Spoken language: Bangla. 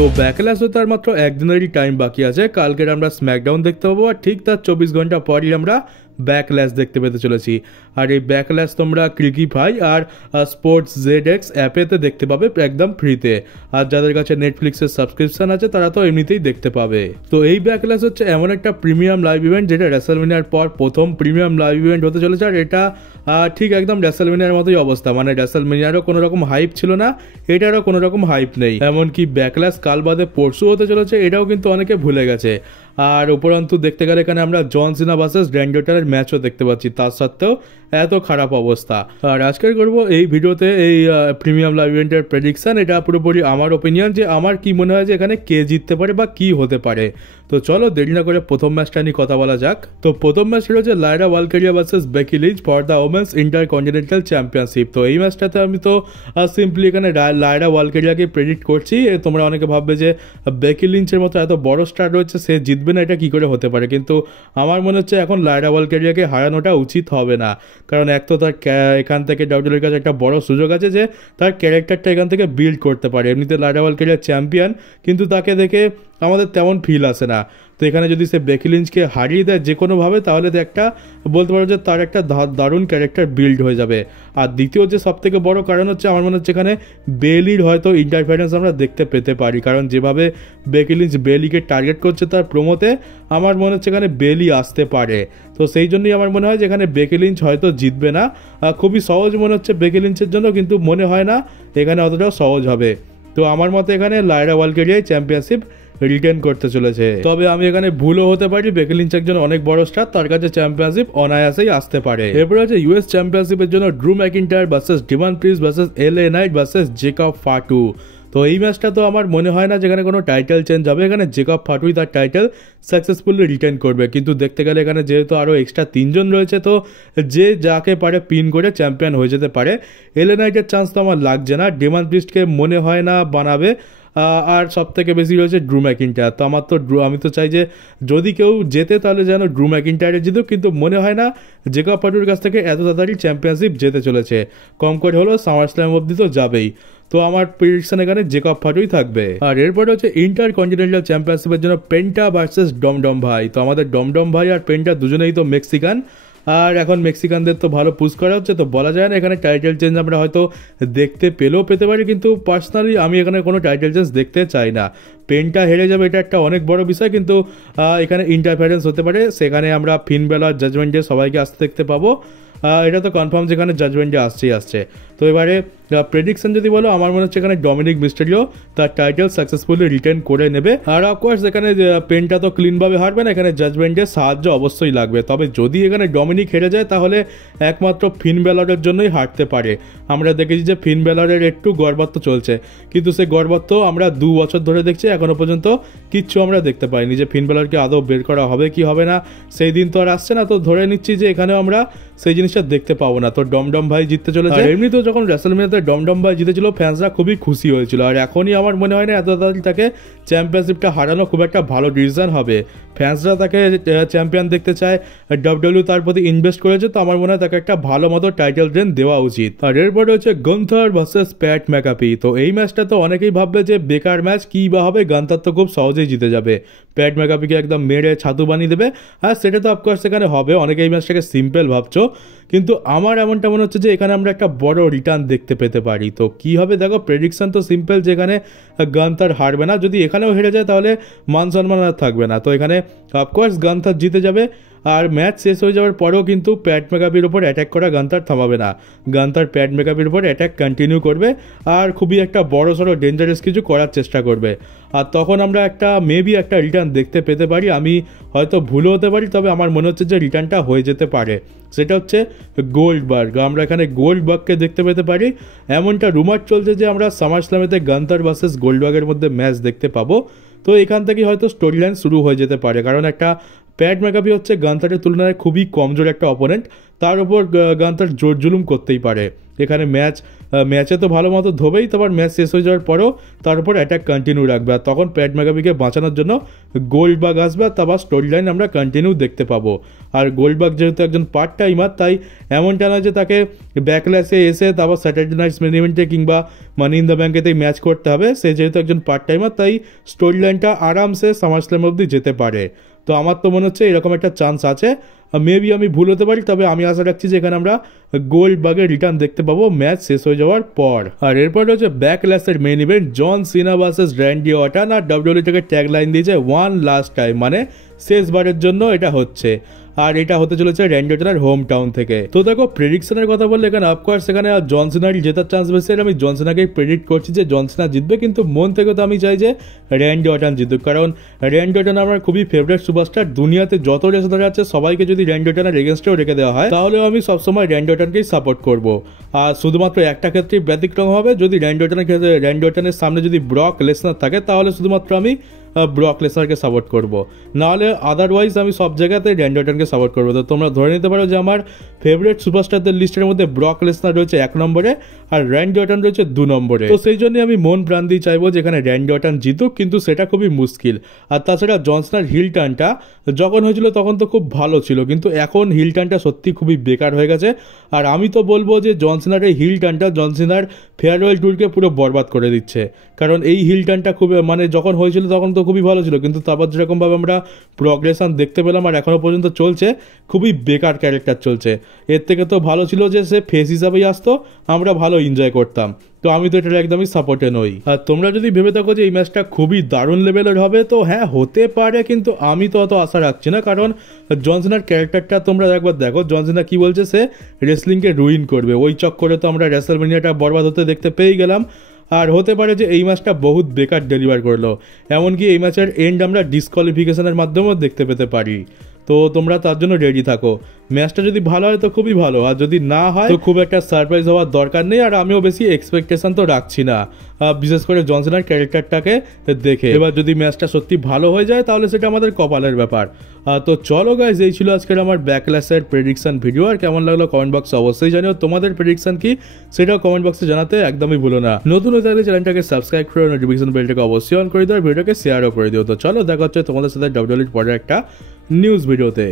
তো ব্যাকল্যাশ হতে আর মাত্র একদিনেরই টাইম বাকি আছে। কালকের আমরা স্ম্যাকডাউন দেখতে পাবো আর ঠিক তার 24 ঘন্টা পরই আমরা ব্যাকল্যাশ দেখতে পেতে চলেছি। আর এই ব্যাকল্যাশ তোমরা ক্রিকিফাই আর স্পোর্টস ZX অ্যাপেতে দেখতে পাবে একদম ফ্রিতে। আর যাদের কাছে নেটফ্লিক্সের সাবস্ক্রিপশন আছে তারা তো এমনিতেই দেখতে পাবে। তো এই ব্যাকল্যাশ হচ্ছে এমন একটা প্রিমিয়াম লাইভ ইভেন্ট যেটা রেসলম্যানিয়ার পর প্রথম প্রিমিয়াম লাইভ ইভেন্ট হতে চলেছে। আর এটা ঠিক একদম রেসলম্যানিয়ার মতোই অবস্থা, মানে রেসলম্যানিয়ারও কোনো রকম হাইপ ছিল না, এটারও কোনো রকম হাইপ নেই। এমনকি ব্যাকল্যাশ কাল বাদে পরশু হতে চলেছে, এটাও কিন্তু অনেকে ভুলে গেছে। আর উপরন্তু দেখতে গেলে এখানে আমরা জন সিনা ভার্সেস র্যান্ডি অর্টনের ম্যাচও দেখতে পাচ্ছি, তার সত্ত্বেও এত খারাপ অবস্থা। আর আজকের করব এই ভিডিওতে এই প্রিমিয়াম লাইভ ইভেন্টের প্রেডিকশন। এটা পুরোপুরি আমার ওপিনিয়ন যে আমার কি মনে হয় যে এখানে কে জিততে পারে বা কি হতে পারে। তো চলো দেরি না করে প্রথম ম্যাচটা নিয়ে কথা বলা যাক। তো প্রথম ম্যাচটা হচ্ছে Lyra Valkyria versus Becky Lynch for the women's intercontinental championship. তো এই ম্যাচটাতে আমি তো সিম্পলি এখানে লায়রা ওয়ালকেরিয়াকে প্রেডিক্ট করছি। তোমরা অনেকে ভাববে যে বেকি লিঞ্চের মতো এত বড় স্টার রয়েছে, সে জিতবে না, এটা কি করে হতে পারে? কিন্তু আমার মনে হচ্ছে এখন লায়রা ওয়ালকেরিয়াকে হারানোটা উচিত হবে না, কারণ এক তো তার এখান থেকে ডাব্লিউডব্লিউইর কাছে একটা বড় সুযোগ আছে যে তার ক্যারেক্টারটা এখান থেকে বিল্ড করতে পারে। এমনিতে লায়রা ওয়ালকেরিয়া চ্যাম্পিয়ন, কিন্তু তাকে দেখে আমাদের তেমন ফিল আসে না। তো এখানে যদি সে বেকি লিঞ্চকে হারিয়ে দেয় যে কোনোভাবে, তাহলে একটা বলতে পারো যে তার একটা দারুণ ক্যারেক্টার বিল্ড হয়ে যাবে। আর দ্বিতীয় যে সব থেকে বড় কারণ হচ্ছে আমার মনে হচ্ছে এখানে বেলির হয়তো ইন্টারফারেন্স আমরা দেখতে পেতে পারি, কারণ যেভাবে বেকি লিঞ্চ বেলিকে টার্গেট করছে তার প্রোমোতে, আমার মনে হচ্ছে এখানে বেলি আসতে পারে। তো সেই জন্যই আমার মনে হয় যে এখানে বেকি লিঞ্চ হয়তো জিতবে না। খুবই সহজ মনে হচ্ছে বেকি লিঞ্চের জন্য, কিন্তু মনে হয় না এখানে অতটাও সহজ হবে। তো আমার মতে এখানে লায়রা ওয়ালকেরিয়াই চ্যাম্পিয়নশিপ রিটেন করতে চলেছে। তবে আমি এখানে ভুলও হতে পারি, বেকি লিঞ্চ একজন অনেক বড় স্টার, তার কাছে চ্যাম্পিয়নশিপ অনায়াসেই আসতে পারে। এরপর আছে ইউএস চ্যাম্পিয়নশিপের জন্য Drew McIntyre versus Damian Priest versus LA Knight versus Jacob Fatu. তো এই ম্যাচটা তো আমার মনে হয় না যেখানে কোনো টাইটেল চেঞ্জ হবে। এখানে জেকব ফাটুই তার টাইটেল সাকসেসফুলি রিটেন করবে, কিন্তু দেখতে গেলে এখানে যেহেতু আরও এক্সট্রা 3 জন রয়েছে, তো যে যাকে পারে পিন করে চ্যাম্পিয়ন হয়ে যেতে পারে। LA নাইটের চান্স তো আমার লাগছে না, ডিমান প্রিস্টকে মনে হয় না বানাবে। আর সব থেকে বেশি রয়েছে ড্রু ম্যাকিন্টায়ার। তো আমার তো আমি তো চাই যে যদি কেউ জেতে তাহলে যেন ড্রু ম্যাকিন্টায়ারে জিতুক, কিন্তু মনে হয় না জেকব ফাটুর কাছ থেকে এত তাড়াতাড়ি চ্যাম্পিয়নশিপ যেতে চলেছে। কম করে হলেও সামারস্ল্যাম অবধি তো যাবেই। তো আমার প্রেডিকশন এখানে জেকব ফাটুই থাকবে। আর এরপরে হচ্ছে ইন্টারকন্টিনেন্টাল চ্যাম্পিয়নশিপের জন্য পেন্টা ভার্সেস ডমডম ভাই। তো আমাদের ডমডম ভাই আর পেন্টা দুজনেই তো মেক্সিকান, আর এখন মেক্সিকানদের তো ভালো পুশ করা হচ্ছে, তো বলা যায় না এখানে টাইটেল চেঞ্জ আমরা হয়তো দেখতে পেতে পারি। কিন্তু পার্সোনালি আমি এখানে কোনো টাইটেল চেঞ্জ দেখতে চাই না। পেনটা হেরে যাবে এটা একটা অনেক বড় বিষয়, কিন্তু এখানে ইন্টারফারেন্স হতে পারে, সেখানে আমরা ফিন বেলার জাজমেন্টে সবাইকে আসতে দেখতে পাবো। এটা তো কনফার্ম যেখানে জাজমেন্টে আসছে। তো এবারে প্রেডিকশন যদি বলো, আমার মনে হচ্ছে এখানে ডমিনিক মিস্টেরিও তার টাইটেল সাকসেসফুলি রিটেন করে নেবে। আর অফকোর্স এখানে পেনটা তো ক্লিনভাবে হারবে না, এখানে জাজমেন্টের সাহায্য অবশ্যই লাগবে। তবে যদি এখানে ডমিনিক হেরে যায় তাহলে একমাত্র ফিন বেলারের জন্যই হারতে পারে। আমরা দেখেছি যে ফিন বেলারের একটু গর্বত্ব চলছে, কিন্তু সেই গর্বত্ব আমরা 2 বছর ধরে দেখছি, এখনো পর্যন্ত কিচ্ছু আমরা দেখতে পাইনি যে ফিন বেলারকে আদৌ বের করা হবে কি হবে না। সেই দিন তো আর আসছে না, তো ধরে নিচ্ছি যে এখানেও আমরা সেই জিনিসটা দেখতে পাবো না। তো ডমডম ভাই জিততে চলেছে। এমনিতেও যখন রেসলম্যানিয়াতে ডমডম ভাই জিতেছিল ফ্যান্সরা খুবই খুশি হয়েছিল, আর এখনই আমার মনে হয় না এত তাড়াতাড়ি তাকে চ্যাম্পিয়নশিপটা হারানো খুব একটা ভালো ডিসিশন হবে। ফ্যান্সরা তাকে চ্যাম্পিয়ন দেখতে চায়, ডাব্লিউডব্লিউ তার প্রতি ইনভেস্ট করেছে, তো আমার মনে হয় তাকে একটা ভালো মতো টাইটেল রেন দেওয়া উচিত। আর এরপরে হচ্ছে গন্থার ভার্সেস প্যাট ম্যাকাফি। তো এই ম্যাচটা তো অনেকেই ভাববে যে বেকার ম্যাচ, কি বা হবে, গন্থার তো খুব সহজেই জিতে যাবে, প্যাট ম্যাকাফিকে একদম মেরে ছাতু বানিয়ে দেবে। আর সেটা তো অফকোর্স এখানে হবে, অনেকে এই ম্যাচটাকে সিম্পল ভাবছো, কিন্তু আমার এমনটা মনে হচ্ছে যে এখানে আমরা একটা বড় রিটার্ন দেখতে পেতে পারি। তো কি হবে দেখো, প্রেডিকশন তো সিম্পল যে এখানে গান্থার হারবে না। যদি এখানেও হেরে যায় তাহলে মান সম্মান আর থাকবে না। তো এখানে অফকোর্স গান্থার জিতে যাবে। আর ম্যাচ শেষ হয়ে যাওয়ার পরেও কিন্তু প্যাট ম্যাকাফির উপর অ্যাটাক করা গান্থার থামাবে না, গান্থার প্যাট ম্যাকাফির উপর অ্যাটাক কন্টিনিউ করবে, আর খুবই একটা বড় সড়ো ডেঞ্জারাস কিছু করার চেষ্টা করবে। আর তখন আমরা মেবি একটা রিটার্ন দেখতে পেতে পারি। আমি হয়তো ভুলও হতে পারি, তবে আমার মনে হচ্ছে যে রিটার্নটা হয়ে যেতে পারে। সেটা হচ্ছে গোল্ডবার্গ। আমরা এখানে গোল্ডবার্গকে দেখতে পেতে পারি। এমনটা রুমার চলছে যে আমরা সামারস্ল্যামেতে গান্থার ভার্সেস গোল্ডবার্গের মধ্যে ম্যাচ দেখতে পাবো। তো এখান থেকে হয়তো স্টোরি লাইন শুরু হয়ে যেতে পারে, কারণ একটা প্যাট ম্যাকাবি হচ্ছে গান্থারের তুলনায় খুবই কমজোর একটা অপোনেন্ট, তার উপর গান্থার জোর জুলুম করতেই পারে। এখানে ম্যাচে তো ভালো মতো ধোবেই, তারপর ম্যাচ শেষ হয়ে যাওয়ার পরেও তার উপর অ্যাটাক কন্টিনিউ রাখবে, আর তখন প্যাট ম্যাকাবিকে বাঁচানোর জন্য গোল্ডবাগ আসবে, তারপর স্টোরি লাইন আমরা কন্টিনিউ দেখতে পাবো। আর গোল্ডবাগ যেহেতু একজন পার্ট টাইমার, তাই এমনটা না যে তাকে ব্যাকল্যাশে এসে তারপর স্যাটারডে নাইটস মেন ইভেন্টে কিংবা মানি ইন দ্য ব্যাঙ্কেতেই ম্যাচ করতে হবে। সে যেহেতু একজন পার্ট টাইমার, তাই স্টোরি লাইনটা আরামসে সামারস্ল্যাম অবধি যেতে পারে। তো আমার তো মনে হচ্ছে এরকম একটা চান্স আছে, মেবি আমি ভুল হতে পারি, তবে আমি আশা রাখছি যে এখানে আমরা গোল্ডবাগের রিটার্ন দেখতে পাবো ম্যাচ শেষ হয়ে যাওয়ার পর। আর এরপর হচ্ছে ব্যাকল্যাশের মেইন ইভেন্ট জন সিনা ভার্সেস র্যান্ডি অর্টন, আর ডাব্লিউডব্লিউই থেকে ট্যাগ লাইন দিয়েছে ওয়ান লাস্ট টাইম, মানে শেষবারের জন্য এটা হচ্ছে। আর এটা হতে চলেছে র্যান্ডি অর্টনের হোম টাউন থেকে। তো দেখো প্রেডিকশনের কথা বললে এখানে অফকোর্স এখানে জন সিনারই জেতার চান্স বেশি, আমি জন সিনাকেই প্রেডিক্ট করছি যে জন সিনা জিতবে, কিন্তু মন থেকে তো আমি চাই যে র্যান্ডি অর্টন জিতুক, কারণ র্যান্ডি অর্টন আমার খুবই ফেভারিট সুপারস্টার। দুনিয়াতে যত রেসলার আছে সবাইকে যদি র্যান্ডি অর্টনের এগেনস্টেও রেখে দেওয়া হয়, তাহলেও আমি সবসময় র্যান্ডি অর্টনকেই সাপোর্ট করব। আর শুধুমাত্র একটা ক্ষেত্রেই ব্যতিক্রম হবে, যদি র্যান্ডি অর্টনের সামনে যদি ব্রক লেসনার থাকে, তাহলে শুধুমাত্র আমি ব্রক লেসনারকে সাপোর্ট করব, নাহলে আদারওয়াইজ আমি সব জায়গাতে র্যান্ডি অর্টনকে সাপোর্ট করবো। তো তোমরা ধরে নিতে পারো যে আমার ফেভারিট সুপারস্টারদের লিস্টের মধ্যে ব্রক লেসনার রয়েছে 1 নম্বরে আর র্যান্ডি অর্টন রয়েছে 2 নম্বরে। তো সেই জন্য আমি মন প্রাণ দিয়ে চাইবো যে এখানে র্যান্ডি অর্টন জিতুক, কিন্তু সেটা খুবই মুশকিল। আর তাছাড়া জন সিনার হিল টার্নটা যখন হয়েছিল তখন তো খুব ভালো ছিল, কিন্তু এখন হিল টার্নটা সত্যি খুবই বেকার হয়ে গেছে। আর আমি তো বলবো যে জন সিনার এই হিল টার্নটা জন সিনার ফেয়ারওয়েল ট্যুরকে পুরো বরবাদ করে দিচ্ছে, কারণ এই হিল টার্নটা খুব মানে যখন হয়েছিল তখন তো খুবই ভালো ছিল, কিন্তু তারপর যেরকমভাবে আমরা প্রগ্রেশন দেখতে পেলাম আর এখনো পর্যন্ত চলছে, খুবই বেকার ক্যারেক্টার চলছে। এর থেকে তো ভালো ছিল যে সে ফেস হিসাবেই আসতো, আমরা ভালো এনজয় করতাম। তো আমি তো এটা একদমই সাপোর্টে নই। আর তোমরা যদি ভেবে থাকো যে এই ম্যাচটা খুবই দারুণ লেভেলের হবে, তো হ্যাঁ হতে পারে, কিন্তু আমি তো অত আশা রাখছি না, কারণ জন সিনার ক্যারেক্টারটা তোমরা একবার দেখো। জন সিনা কি বলছে, সে রেসলিংকে রুইন করবে, ওই চক্করে তো আমরা রেসলম্যানিয়াটা বরবাদ হতে দেখতে পেয়ে গেলাম। আর হতে পারে যে এই ম্যাচটা বহুত বেকার ডেলিভার করলো, এমনকি এই ম্যাচের এন্ড আমরা ডিসকোয়ালিফিকেশনের মাধ্যমেও দেখতে পেতে পারি। তো তোমরা তার জন্য রেডি থাকো। ম্যাচটা যদি ভালো হয় তো খুবই ভালো, আর যদি না হয় তো খুব একটা সারপ্রাইজ হওয়ার দরকার নেই। আর আমিও বেশি এক্সপেকটেশন তো রাখছি না, বিশেষ করে জন সিনার ক্যারেক্টারটাকে দেখে। এবার যদি ম্যাচটা সত্যি ভালো হয়ে যায় তাহলে সেটা আমাদের কপালের ব্যাপার। তো চলো গাইজ, এই ছিল আজকের আমার ব্যাকল্যাশের প্রেডিকশন ভিডিও। আর কেমন লাগলো কমেন্ট বক্সে অবশ্যই জানিও, তোমাদের প্রেডিকশন কি সেটাও কমেন্ট বক্সে জানাতে একদমই ভুলো না। নতুন হয়ে থাকলে চ্যানেলটাকে সাবস্ক্রাইব করে নোটিফিকেশন বেলটাকে অবশ্যই অন করে দিও, আর ভিডিওকে শেয়ারও করে দিও। তো চলো দেখা হচ্ছে তোমাদের সাথে ডাব্লিউডব্লিউইর পরের একটা নিউজ ভিডিওতে।